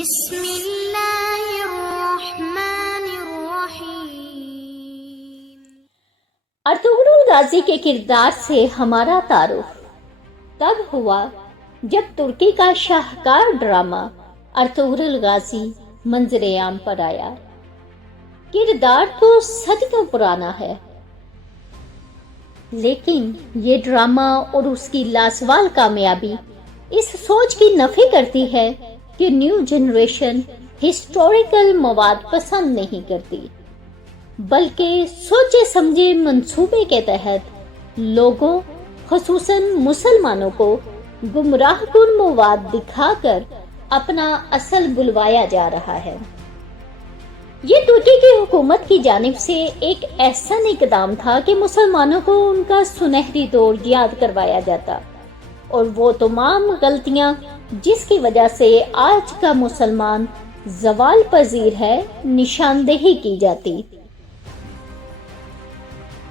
بسم اللہ الرحمن الرحیم۔ ارطغرل غازی کے کردار سے ہمارا تعارف تب ہوا جب ترکی کا شاہکار ڈرامہ ارطغرل غازی منظر عام پر آیا۔ کردار تو صدیوں پرانا ہے، لیکن یہ ڈرامہ اور اس کی لازوال کامیابی اس سوچ کی نفی کرتی ہے کہ نیو جنریشن ہسٹوریکل مواد پسند نہیں کرتی، بلکہ سوچے سمجھے منصوبے کے تحت لوگوں خصوصاً مسلمانوں کو گمراہ کن مواد دکھا کر اپنا اصل بلوایا جا رہا ہے۔ یہ ترکی کی حکومت کی جانب سے ایک ایسا اقدام تھا کہ مسلمانوں کو ان کا سنہری دور یاد کروایا جاتا اور وہ تمام غلطیاں جس کی وجہ سے آج کا مسلمان زوال پذیر ہے نشاندہی کی جاتی۔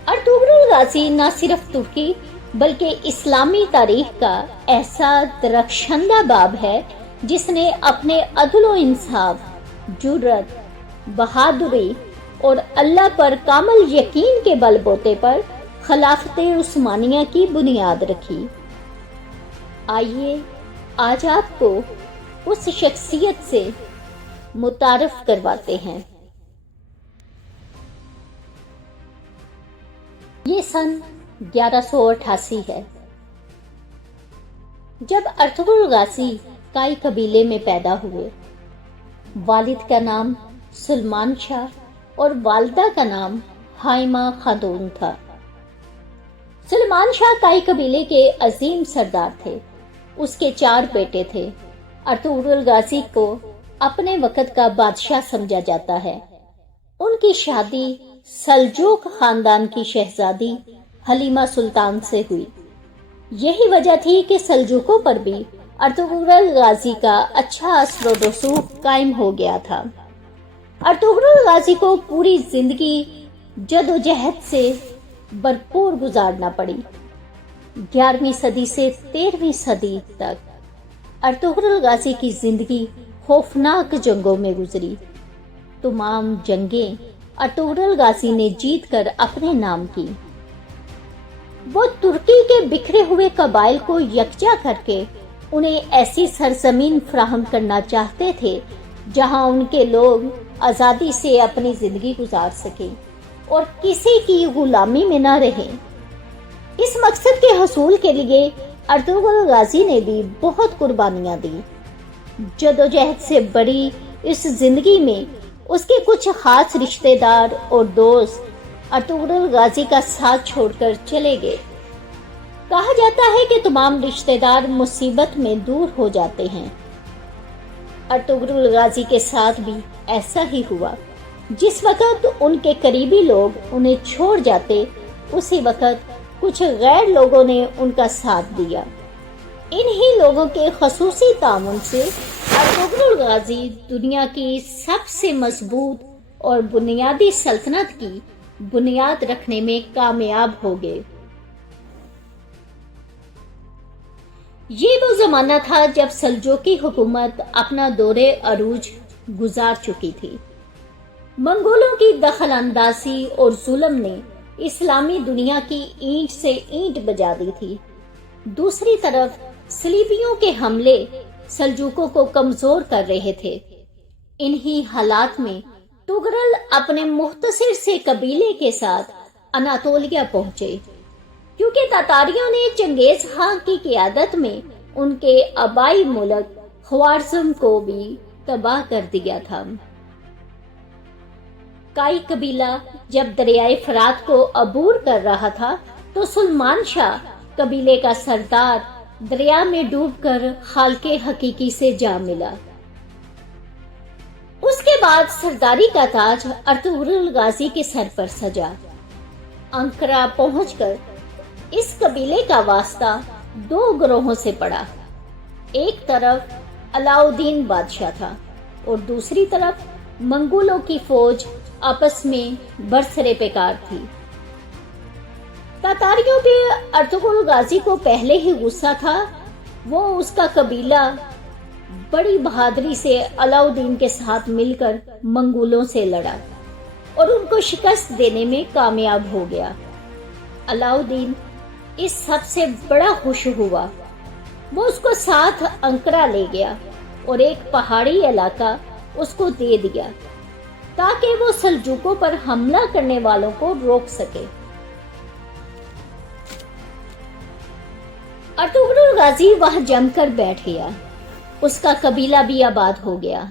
ارطغرل غازی نہ صرف ترکی بلکہ اسلامی تاریخ کا ایسا درخشندہ باب ہے جس نے اپنے عدل و انصاف، جرأت، بہادری اور اللہ پر کامل یقین کے بل بوتے پر خلافت عثمانیہ کی بنیاد رکھی۔ آئیے آج آپ کو اس شخصیت سے متعارف کرواتے ہیں۔ یہ سن 1188 ہے جب ارطغرل غازی کائی قبیلے میں پیدا ہوئے۔ والد کا نام سلمان شاہ اور والدہ کا نام حائمہ خاتون تھا۔ سلمان شاہ کائی قبیلے کے عظیم سردار تھے۔ اس کے 4 بیٹے تھے۔ ارطغرل غازی کو اپنے وقت کا بادشاہ سمجھا جاتا ہے۔ ان کی شادی سلجوق خاندان کی شہزادی حلیمہ سلطان سے ہوئی۔ یہی وجہ تھی کہ سلجوقوں پر بھی ارطغرل غازی کا اچھا اثر و رسوخ قائم ہو گیا تھا۔ ارطغرل غازی کو پوری زندگی جد و جہد سے بھرپور گزارنا پڑی۔ 11ویں صدی سے 13ویں صدی تک ارطغرل غازی کی زندگی خوفناک جنگوں میں گزری۔ تمام جنگیں ارطغرل غازی نے جیت کر اپنے نام کی۔ وہ ترکی کے بکھرے ہوئے قبائل کو یکجا کر کے انہیں ایسی سرزمین فراہم کرنا چاہتے تھے جہاں ان کے لوگ آزادی سے اپنی زندگی گزار سکیں اور کسی کی غلامی میں نہ رہیں۔ اس مقصد کے حصول کے لیے ارطغرل غازی نے بھی بہت قربانیاں دی۔ جدوجہد سے بڑی اس زندگی میں اس کے کچھ خاص رشتہ دار اور دوست ارطغرل غازی کا ساتھ چھوڑ کر چلے گئے۔ کہا جاتا ہے کہ تمام رشتہ دار مصیبت میں دور ہو جاتے ہیں۔ ارطغرل غازی کے ساتھ بھی ایسا ہی ہوا۔ جس وقت ان کے قریبی لوگ انہیں چھوڑ جاتے، اسی وقت کچھ غیر لوگوں نے ان کا ساتھ دیا۔ انہی لوگوں کے خصوصی تعاون سے ارطغرل غازی دنیا کی سب سے مضبوط اور بنیادی سلطنت کی بنیاد رکھنے میں کامیاب ہو گئے۔ یہ وہ زمانہ تھا جب سلجوقی حکومت اپنا دور عروج گزار چکی تھی۔ منگولوں کی دخل اندازی اور ظلم نے اسلامی دنیا کی اینٹ سے اینٹ بجا دی تھی۔ دوسری طرف صلیبیوں کے حملے سلجوقوں کو کمزور کر رہے تھے۔ انہی حالات میں تغرل اپنے مختصر سے قبیلے کے ساتھ اناطولیہ پہنچے، کیونکہ تاتاریوں نے چنگیز خان کی قیادت میں ان کے آبائی ملک خوارزم کو بھی تباہ کر دیا تھا۔ کائی قبیلہ جب دریائے فرات کو عبور کر رہا تھا تو سلمان شاہ قبیلے کا سردار دریا میں ڈوب کر خالق حقیقی سے جا ملا۔ اس کے بعد سرداری کا تاج ارطغرل غازی کے سر پر سجا۔ انقرہ پہنچ کر اس قبیلے کا واسطہ 2 گروہوں سے پڑا۔ ایک طرف علاؤدین بادشاہ تھا اور دوسری طرف منگولوں کی فوج آپس میں برسرے پیکار تھی۔ تاتاریوں پہ ارطغرل غازی کو پہلے ہی غصہ تھا۔ وہ اس کا قبیلہ بڑی بہادری سے علاؤدین کے ساتھ مل کر منگولوں سے لڑا اور ان کو شکست دینے میں کامیاب ہو گیا۔ علاؤدین اس سب سے بڑا خوش ہوا۔ وہ اس کو ساتھ انقرہ لے گیا اور ایک پہاڑی علاقہ اس کو دے دیا تاکہ وہ سلجوقوں پر حملہ کرنے والوں کو روک سکے۔ ارطغرل غازی وہاں جم کر بیٹھ گیا۔ اس کا قبیلہ بھی آباد ہو گیا۔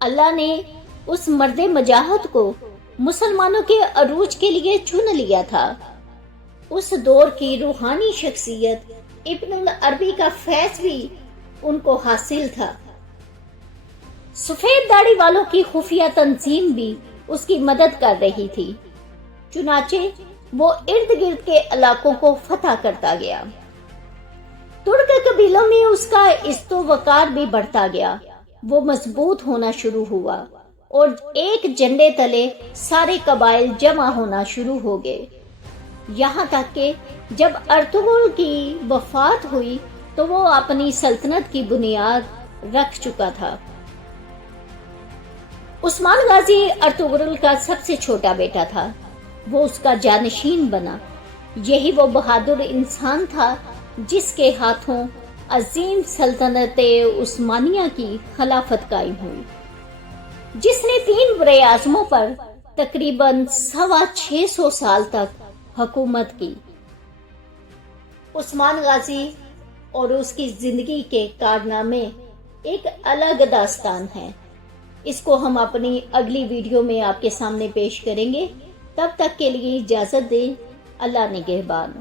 اللہ نے اس مرد مجاہد کو مسلمانوں کے عروج کے لیے چن لیا تھا۔ اس دور کی روحانی شخصیت ابن العربی کا فیض بھی ان کو حاصل تھا۔ سفید داڑھی والوں کی خفیہ تنظیم بھی اس کی مدد کر رہی تھی، چنانچہ وہ ارد گرد کے علاقوں کو فتح کرتا گیا۔ ترک قبیلوں میں اس کا عزت و وقار بھی بڑھتا گیا۔ وہ مضبوط ہونا شروع ہوا اور ایک جھنڈے تلے سارے قبائل جمع ہونا شروع ہو گئے، یہاں تک کہ جب ارطغرل کی وفات ہوئی تو وہ اپنی سلطنت کی بنیاد رکھ چکا تھا۔ عثمان غازی ارطغرل کا سب سے چھوٹا بیٹا تھا۔ وہ اس کا جانشین بنا۔ یہی وہ بہادر انسان تھا جس کے ہاتھوں عظیم سلطنت عثمانیہ کی خلافت قائم ہوئی، جس نے 3 برے اعظموں پر تقریباً 650 سال تک حکومت کی۔ عثمان غازی اور اس کی زندگی کے کارنامے ایک الگ داستان ہے۔ اس کو ہم اپنی اگلی ویڈیو میں آپ کے سامنے پیش کریں گے۔ تب تک کے لیے اجازت دیں۔ اللہ نگہبان۔